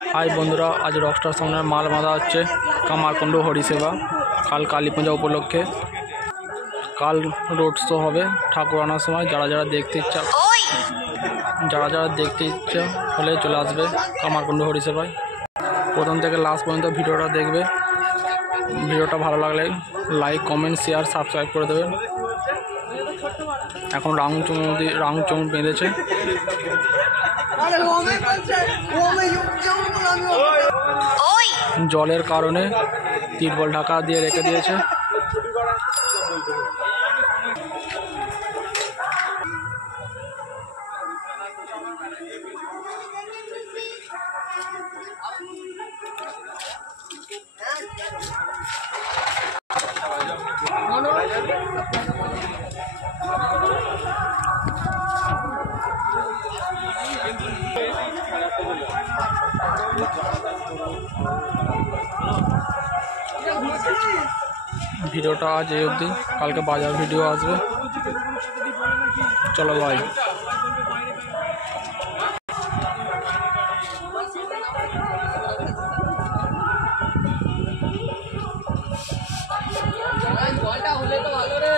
High বন্ধুরা, আজ Rockstar সামনে মাল বাঁধা হচ্ছে কামারকুণ্ড হরিসেবা। কাল কালী পূজা উপলক্ষে কাল রোড শো হবে ঠাকুর আনার সময়। যারা যারা দেখতে ইচ্ছা হলে চলে আসবে কামারকুণ্ড হরিসেবায়। প্রথম থেকে লাস্ট পর্যন্ত ভিডিওটা দেখবে। ভিডিওটা ভালো লাগলে লাইক, কমেন্ট, শেয়ার, সাবস্ক্রাইব করে দেবে। এখন রাউন্ড চৌমুট বেঁধেছে। জলের কারণে তিরপল ঢাকা দিয়ে রেখে দিয়েছে। ভিডিওটা আজ এই অবধি, কালকে বাজার ভিডিও আসবে। চলো ভাই। জলটা হলে তো ভালো রে।